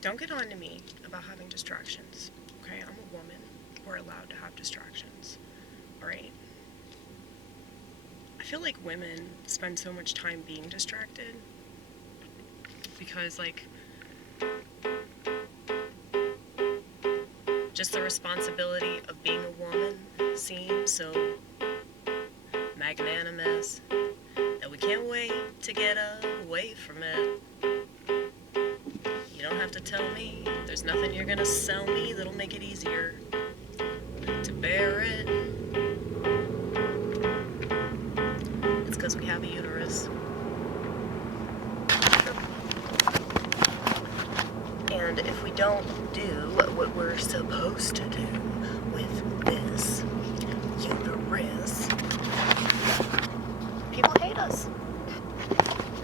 Don't get on to me about having distractions, okay? I'm a woman. We're allowed to have distractions, alright? I feel like women spend so much time being distracted because, like, just the responsibility of being a woman seems so magnanimous that we can't wait to get away from it. You don't have to tell me, there's nothing you're gonna sell me that'll make it easier to bear it. It's because we have a uterus. And if we don't do what we're supposed to do with this uterus, people hate us.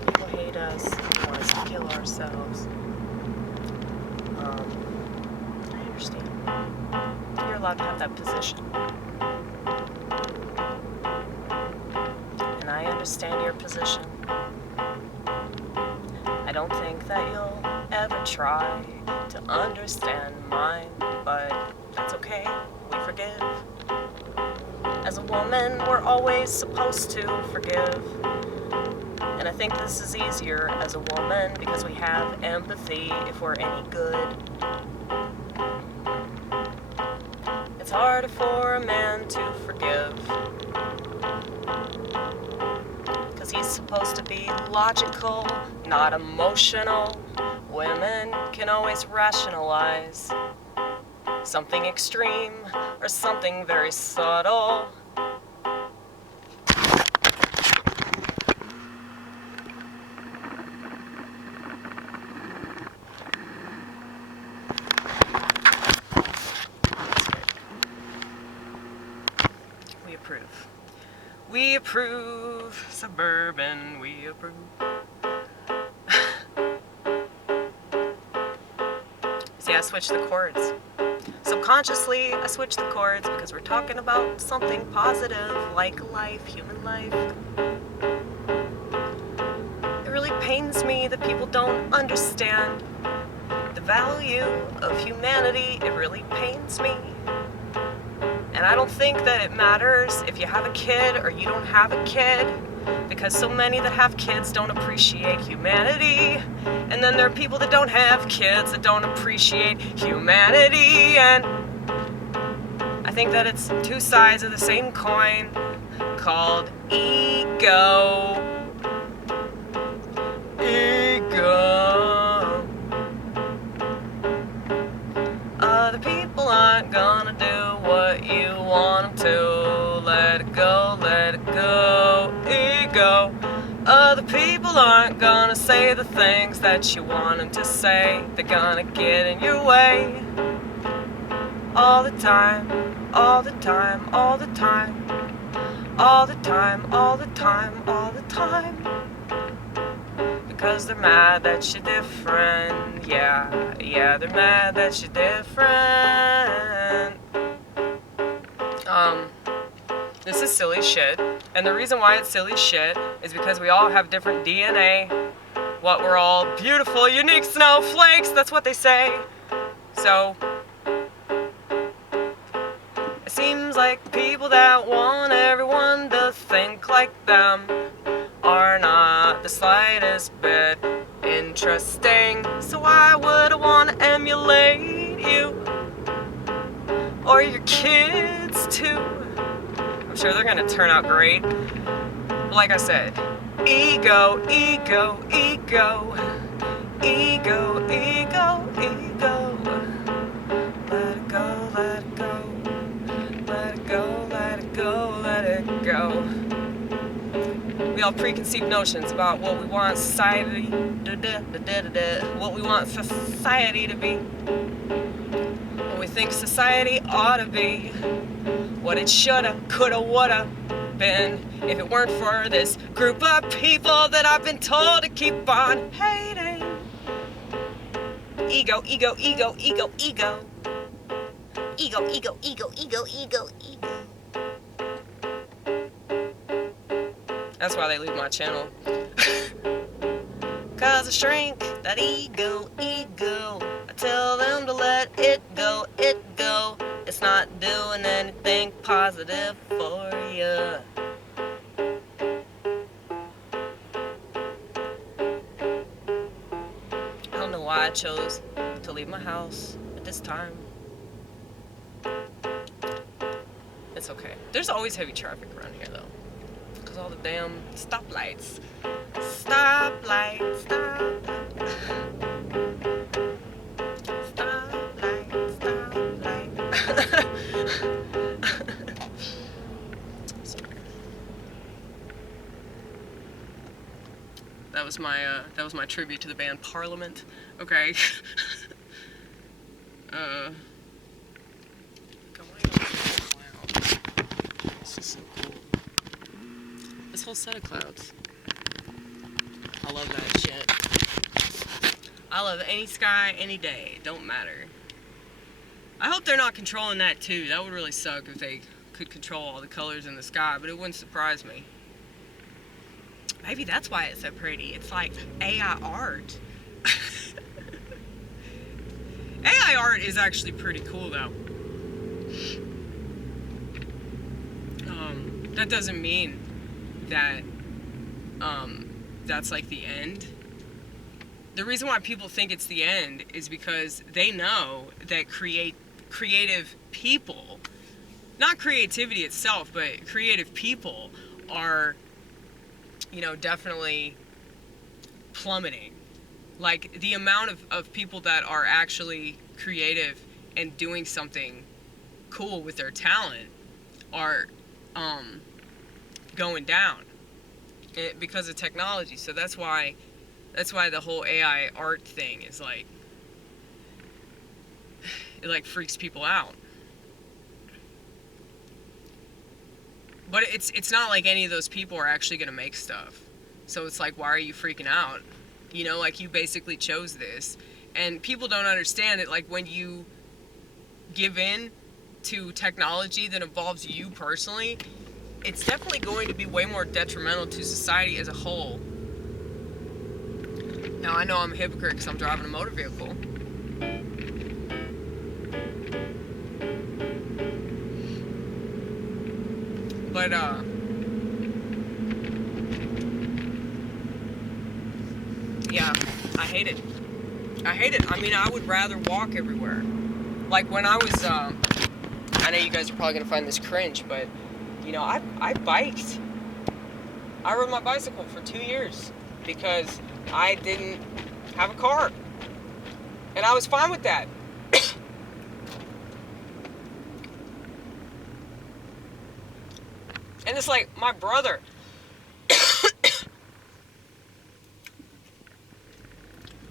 People hate us, they want us to kill ourselves. I understand. You're allowed to have that position. And I understand your position. I don't think that you'll ever try to understand mine, but that's okay. We forgive. As a woman, we're always supposed to forgive. And I think this is easier as a woman because we have empathy if we're any good. It's harder for a man to forgive because he's supposed to be logical, not emotional. Women can always rationalize something extreme or something very subtle. We approve, suburban, we approve. See, I switched the chords. Subconsciously, I switched the chords because we're talking about something positive, like life, human life. It really pains me that people don't understand the value of humanity. It really pains me. And I don't think that it matters if you have a kid or you don't have a kid, because so many that have kids don't appreciate humanity. And then there are people that don't have kids that don't appreciate humanity. And I think that it's two sides of the same coin called ego. Ego. Other people aren't gonna do what you want them to. Let it go, let it go. Ego. Other people aren't gonna say the things that you want them to say. They're gonna get in your way. All the time, all the time, all the time. All the time, all the time, all the time. Because they're mad that you're different. Yeah, they're mad that you're different. This is silly shit. And the reason why it's silly shit is because we all have different DNA. What, we're all beautiful, unique snowflakes, that's what they say. So, it seems like people that want everyone to think like them are not the slightest bit interesting. So why would I want to emulate you? Or your kids too? I'm sure they're gonna turn out great. Like I said, ego, ego, ego. Ego, ego, ego. Let it go, let it go. Let it go, let it go, let it go. We all have preconceived notions about what we want society, what we want society to be, what we think society ought to be, what it shoulda, coulda, woulda been if it weren't for this group of people that I've been told to keep on hating. Ego, ego, ego, ego, ego. Ego, ego, ego, ego, ego, ego. That's why they leave my channel. Cause I shrink that ego, ego. I tell them to let it go, it go. It's not doing anything positive for you. I don't know why I chose to leave my house at this time. It's okay. There's always heavy traffic around here though, because all the damn stoplights. Stoplight, stoplight. Stoplight, stoplight. Sorry. That was my tribute to the band Parliament. Okay. This is so cool. This whole set of clouds. I love that shit. I love any sky, any day. Don't matter. I hope they're not controlling that too. That would really suck if they could control all the colors in the sky, but it wouldn't surprise me. Maybe that's why it's so pretty. It's like AI art. AI art is actually pretty cool though. That doesn't mean that that's like the end. The reason why people think it's the end is because they know that creative people, not creativity itself, but creative people are, you know, definitely plummeting. Like the amount of people that are actually creative and doing something cool with their talent are going down because of technology. So that's why the whole AI art thing is like, it like freaks people out. But it's not like any of those people are actually gonna make stuff. So it's like, why are you freaking out? You know, like you basically chose this. And people don't understand that, like, when you give in to technology that involves you personally, it's definitely going to be way more detrimental to society as a whole. Now, I know I'm a hypocrite because I'm driving a motor vehicle. But, yeah, I hate it. I hate it. I mean, I would rather walk everywhere. Like, when I was, I know you guys are probably going to find this cringe, but, you know, I biked. I rode my bicycle for 2 years because I didn't have a car. And I was fine with that. And it's like, my brother,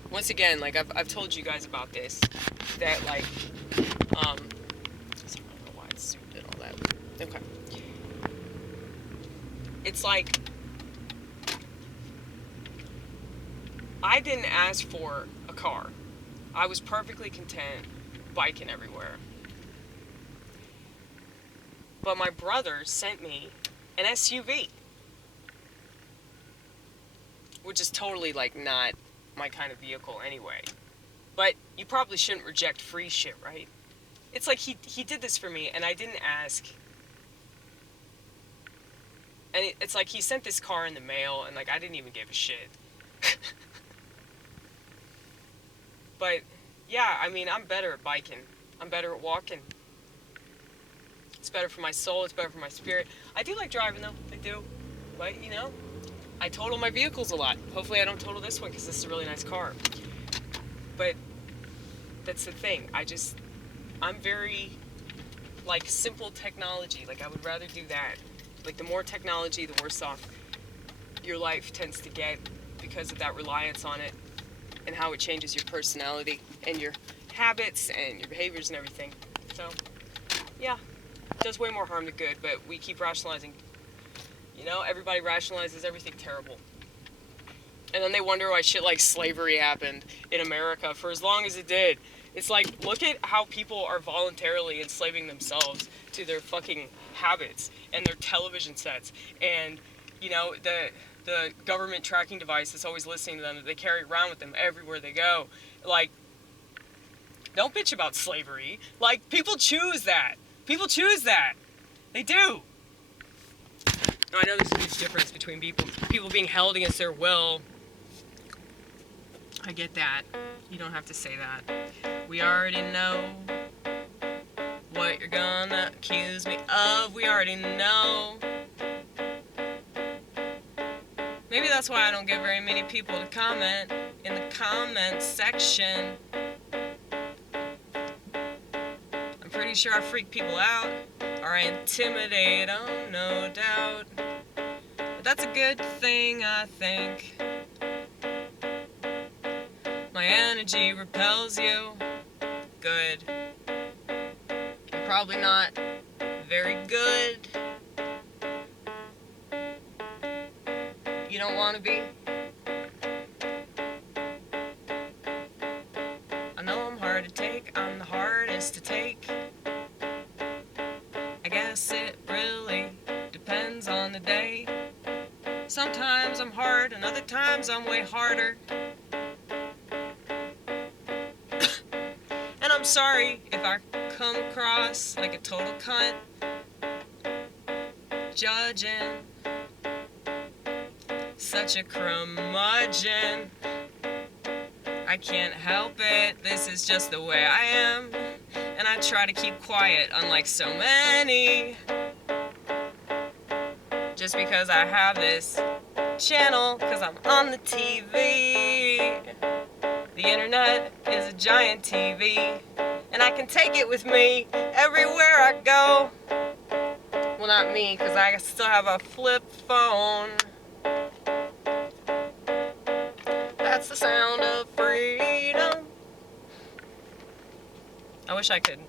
once again, like, I've told you guys about this, that, like, I don't know why it's zoomed in all that. Okay. It's like, I didn't ask for a car. I was perfectly content biking everywhere. But my brother sent me an SUV, which is totally, like, not my kind of vehicle anyway. But you probably shouldn't reject free shit, right? It's like he did this for me and I didn't ask. And it's like he sent this car in the mail and, like, I didn't even give a shit. But yeah, I mean, I'm better at biking. I'm better at walking. It's better for my soul, it's better for my spirit. I do like driving though, I do. But, you know, I total my vehicles a lot. Hopefully I don't total this one because this is a really nice car. But that's the thing. I'm very, like, simple technology. Like, I would rather do that. Like, the more technology, the worse off your life tends to get because of that reliance on it and how it changes your personality and your habits and your behaviors and everything. So, yeah, it does way more harm than good, but we keep rationalizing. You know, everybody rationalizes everything terrible. And then they wonder why shit like slavery happened in America for as long as it did. It's like, look at how people are voluntarily enslaving themselves to their fucking habits and their television sets and, you know, the government tracking device that's always listening to them that they carry around with them everywhere they go. Like, Don't bitch about slavery. Like, people choose that. People choose that. They do. Now, I know there's a huge difference between people being held against their will. I get that. You don't have to say that. We already know what you're gonna accuse me of. We already know. Maybe that's why I don't get very many people to comment in the comment section. I'm pretty sure I freak people out, or I intimidate them, no doubt. But that's a good thing, I think. My energy repels you. Good. You're probably not very good. You don't want to be. I know I'm hard to take. I'm the hardest to take. I guess it really depends on the day. Sometimes I'm hard, and other times I'm way harder. And I'm sorry if I come across like a total cunt, judging, such a curmudgeon. I can't help it, this is just the way I am, and I try to keep quiet, unlike so many. Just because I have this channel, because I'm on the TV. The internet is a giant TV, and I can take it with me everywhere I go. Well, not me, because I still have a flip phone. That's the sound of freedom. I wish I could.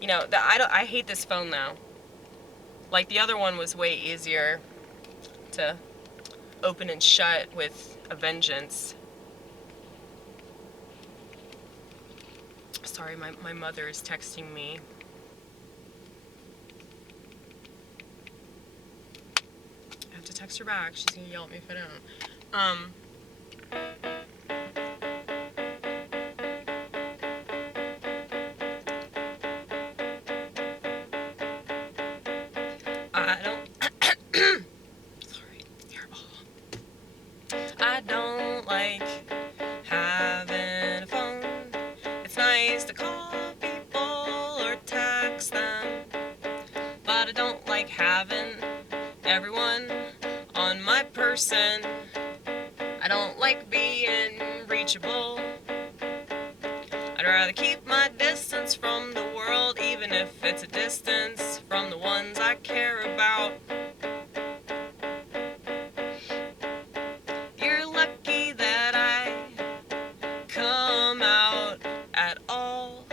You know, I hate this phone now. Like, the other one was way easier to open and shut with a vengeance. Sorry, my mother is texting me. I have to text her back. She's gonna yell at me if I don't. I don't. Sorry, terrible. I don't like having a phone. It's nice to call people or text them, but I don't like having everyone on my person. I don't like being reachable. I'd rather keep my distance from the world, even if it's a distance from the ones I care about. You're lucky that I come out at all.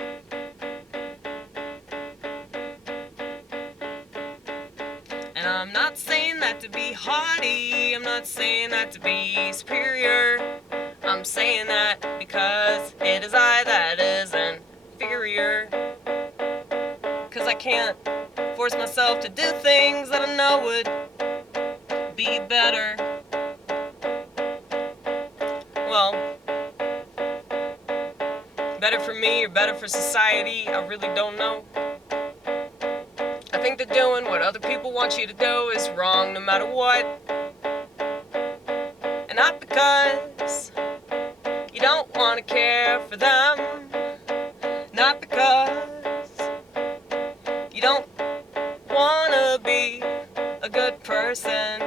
And I'm not saying that to be haughty, I'm not saying that to be superior. I'm saying that because it is I that is inferior. Cause I can't force myself to do things that I know would be better. Well, better for me or better for society, I really don't know. I think that doing what other people want you to do is wrong no matter what. And not because you don't want to care for them, not because you don't want to be a good person,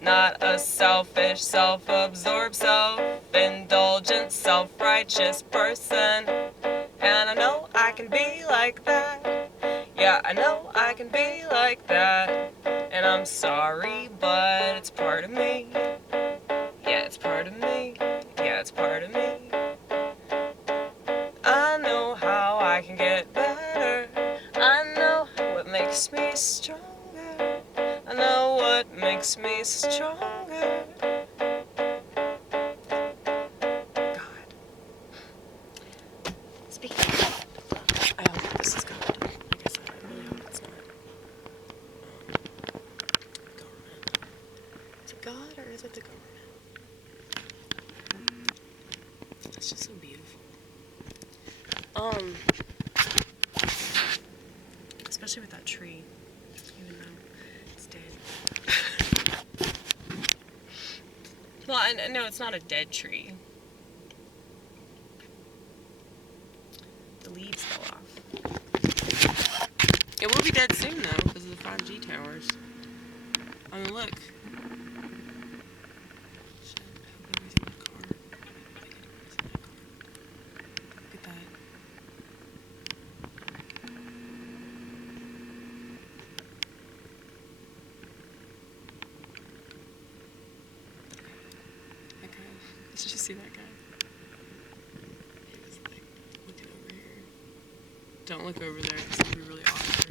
not a selfish, self-absorbed, self-indulgent, self-righteous person. And I know I can be like that. Yeah, I know I can be like that. And I'm sorry, but it's part of me. Yeah, it's part of me. Yeah, it's part of me. I know how I can get better. I know what makes me stronger. I know what makes me stronger. God. Speaking of, I hope this is God. I guess I really hope it's not. Government. Is it God or is it the government? It's just so beautiful. Especially with that tree, even though it's dead. Well, I know it's not a dead tree. The leaves fell off. It will be dead soon, though, because of the 5G towers. I mean, look. Shit, I hope nobody's in my car. Look at that. Okay. Did you see that guy? He's like looking over here. Don't look over there, because it'll be really awkward.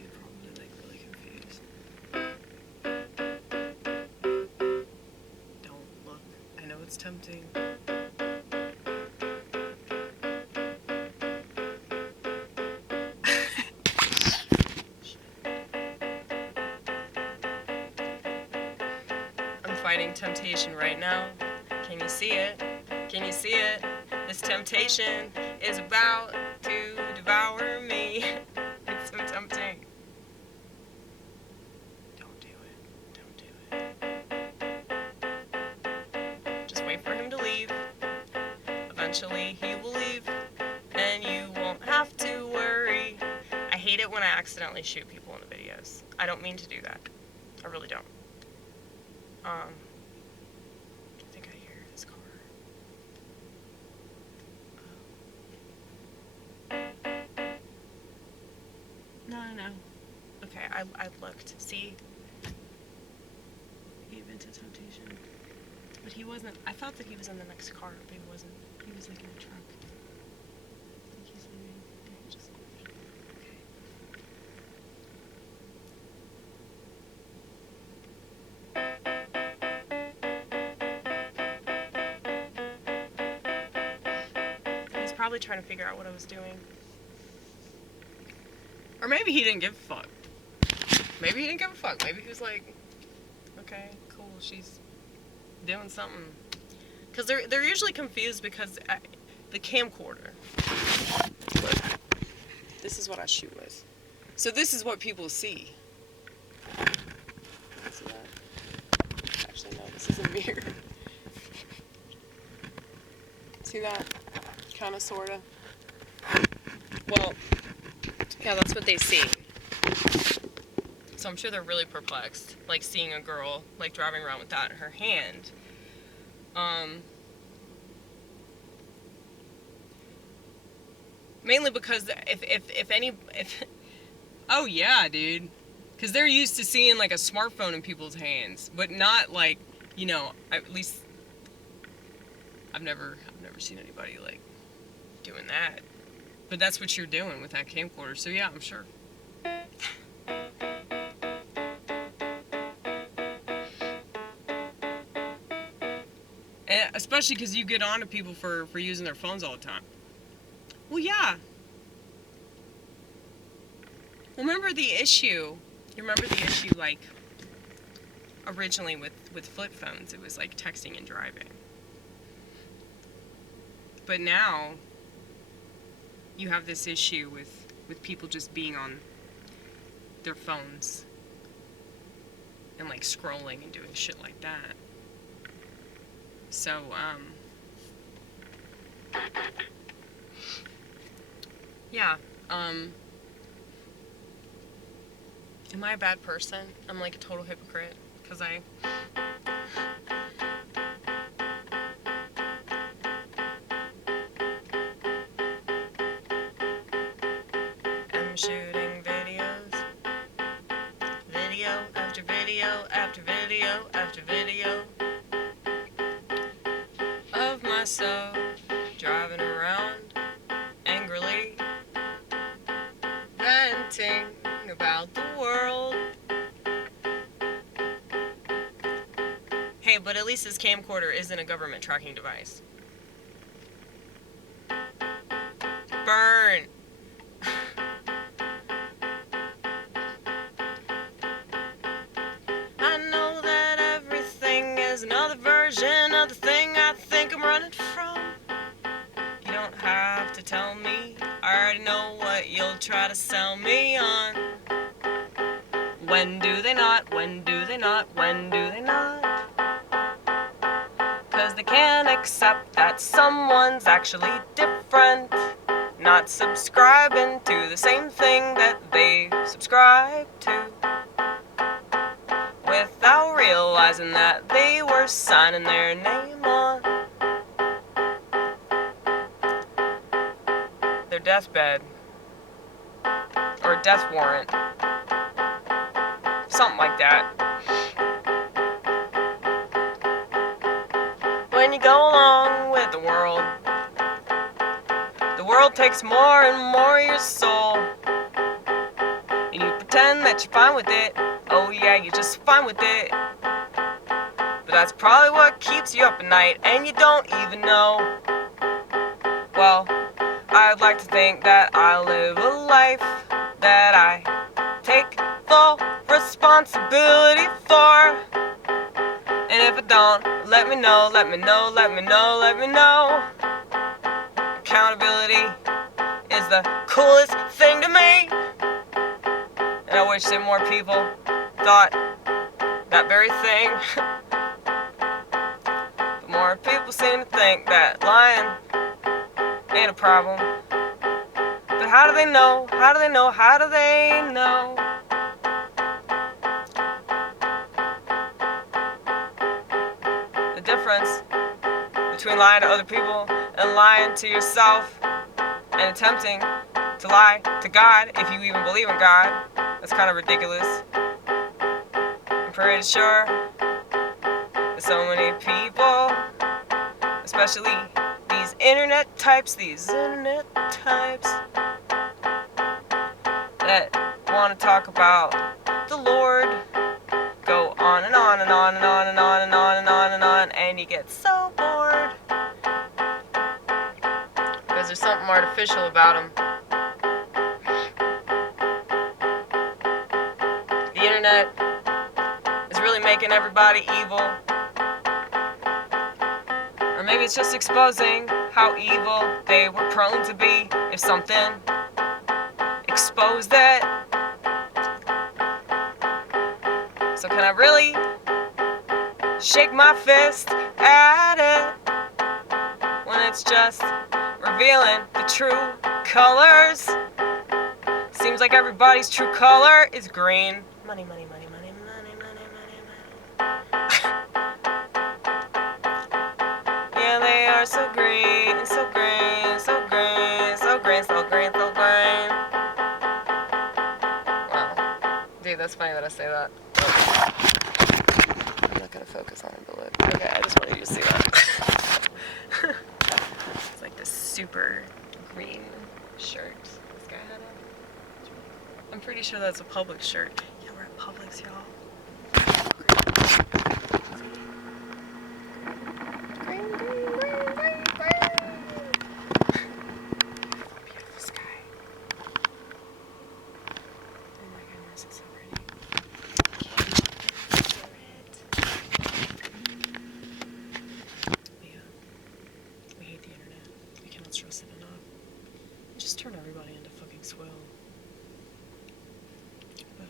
You're probably like really confused. Don't look. I know it's tempting. I'm fighting temptation right now. Can you see it? Can you see it? This temptation is about to devour me. It's so tempting. Don't do it. Don't do it. Just wait for him to leave. Eventually he will leave, and you won't have to worry. I hate it when I accidentally shoot people in the videos. I don't mean to do that. I really don't. I think I hear his car. No. Okay, I looked. See? He gave into temptation. But he wasn't. I thought that he was in the next car, but he wasn't. He was like in the truck. I think he's leaving. Yeah, he just left. Okay. He's probably trying to figure out what I was doing. Or maybe he didn't give a fuck. Maybe he didn't give a fuck. Maybe he was like, okay, cool, she's doing something. Because they're usually confused because the camcorder. Look, this is what I shoot with. So this is what people see. See that? Actually, no, this is a mirror. See that? Kind of, sort of. Well, yeah, that's what they see. So I'm sure they're really perplexed, like seeing a girl like driving around with that in her hand. Mainly because if oh yeah, dude, because they're used to seeing like a smartphone in people's hands, but not like, you know, at least I've never seen anybody like doing that. But that's what you're doing with that camcorder, so yeah, I'm sure. And especially because you get on to people for using their phones all the time. Well, yeah. Remember the issue? You remember the issue, like, originally with flip phones, it was like texting and driving. But now, you have this issue with people just being on their phones and like scrolling and doing shit like that. So, yeah, am I a bad person? I'm like a total hypocrite, because I'm shooting videos, video after video after video after video of myself driving around angrily, venting about the world. Hey, but at least this camcorder isn't a government tracking device. Burn! I know that everything is another version of the thing I think I'm it from? You don't have to tell me. I already know what you'll try to sell me on. When do they not? When do they not? When do they not? 'Cause they can't accept that someone's actually different, not subscribing to the same thing that they subscribe to, without realizing that they were signing their name on their deathbed or death warrant, something like that. When you go along with the world takes more and more of your soul, and you pretend that you're fine with it. Oh yeah, you're just fine with it, but that's probably what keeps you up at night, and you don't even know. Well, I'd like to think that I live a life that I take full responsibility for. And if I don't, let me know, let me know, let me know, let me know. Accountability is the coolest thing to me. And I wish that more people thought that very thing. But more people seem to think that lying ain't a problem. But how do they know? How do they know? How do they know? The difference between lying to other people and lying to yourself and attempting to lie to God, if you even believe in God. That's kind of ridiculous. I'm pretty sure that so many people, especially these internet types that want to talk about the Lord, go on and on and on and on and on and on and on and on, and you get so bored because there's something artificial about them. The internet is really making everybody evil, or maybe it's just exposing how evil they were prone to be if something exposed it. So can I really shake my fist at it when it's just revealing the true colors? Seems like everybody's true color is green. Money, money, money, money, money, money, money, money. Yeah, they are so green, so green, so green, so green, so green, so green. Wow. Dude, that's funny that I say that. I'm not gonna focus on it, but look. Okay, I just wanted you to see that. It's like this super green shirt this guy had on. I'm pretty sure that's a Publix shirt. Yeah, we're at Publix, y'all. Green, green, green, green, green. Beautiful sky. Oh my goodness, it's so pretty. We hate the internet. We cannot stress it enough. Just turn everybody into fucking swill. But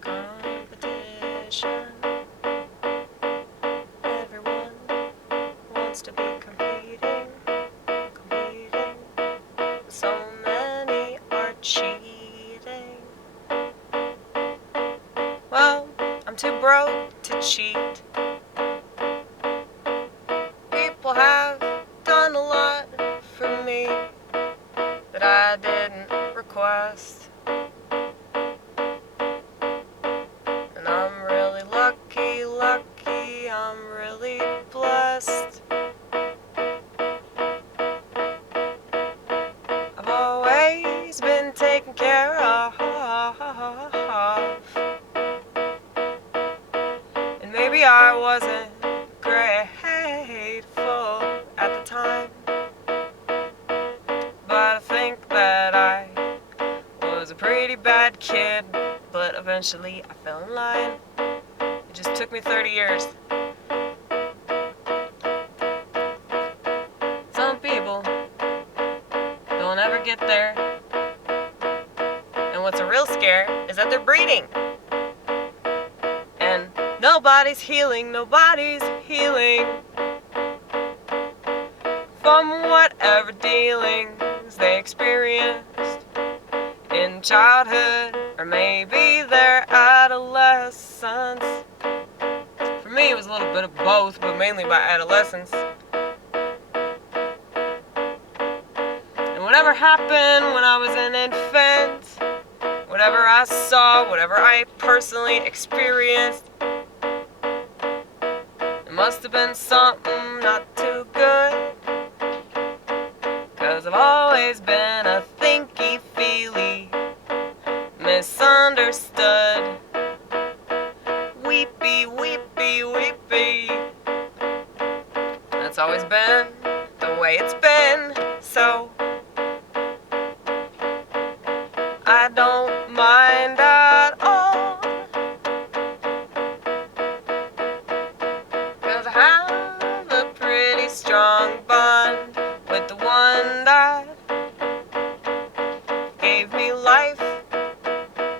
competition. Everyone wants to be competing. So many are cheating. Well, I'm too broke to cheat. People have done a lot for me that I didn't request. And I'm really lucky, I'm really blessed. I've always been taken care of. And maybe I wasn't grateful at the time, but I think that I was a pretty bad kid. But eventually I fell in line. It just took me 30 years. Some people don't ever get there. And what's a real scare is that they're breeding. And nobody's healing from whatever dealings they experienced in childhood or maybe their adolescence. For me, it was a little bit of both, but mainly by adolescence. And whatever happened when I was an infant, whatever I saw, whatever I personally experienced, it must have been something not too good. 'Cause I've always been a thinky, feely, misunderstood, weepy, weepy, weepy. That's always been the way it's been, so I don't mind at all. 'Cause I have a pretty strong bond with the one that gave me life,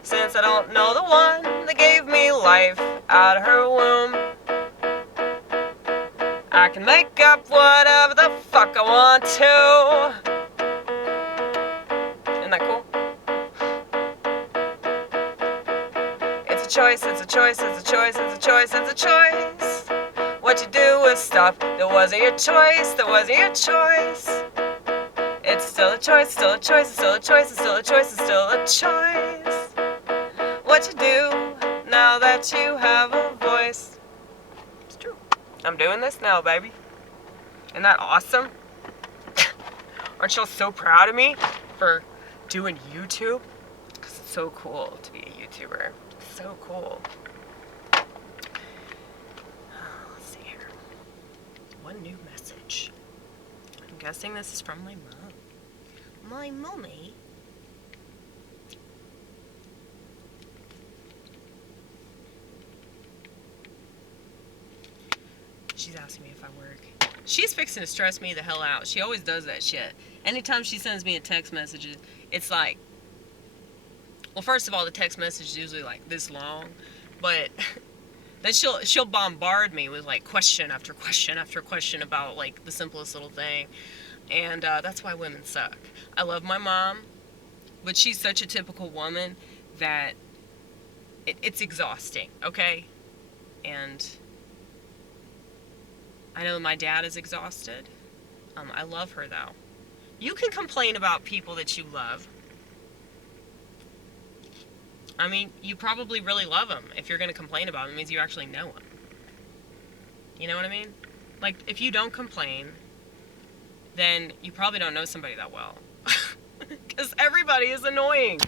since I don't know the one that gave me life out of her womb. I can make up whatever the fuck I want to. Isn't that cool? It's a choice, it's a choice, it's a choice, it's a choice, it's a choice. What you do with stuff that wasn't your choice, that wasn't your choice. It's still a choice, still a choice, it's still a choice, it's still a choice, it's still a choice. What you do now that you have a voice. It's true. I'm doing this now, baby. Isn't that awesome? Aren't y'all so proud of me for doing YouTube? Because it's so cool to be a YouTuber. It's so cool. Let's see here. One new message. I'm guessing this is from my mom. My mommy. She's asking me if I work. She's fixing to stress me the hell out. She always does that shit. Anytime she sends me a text message, it's like, well, first of all, the text message is usually like this long, but then she'll bombard me with like question after question after question about like the simplest little thing. And that's why women suck. I love my mom, but she's such a typical woman that it's exhausting, okay? And I know my dad is exhausted. I love her, though. You can complain about people that you love. I mean, you probably really love them. If you're going to complain about them, it means you actually know them. You know what I mean? Like, if you don't complain, then you probably don't know somebody that well. Because everybody is annoying.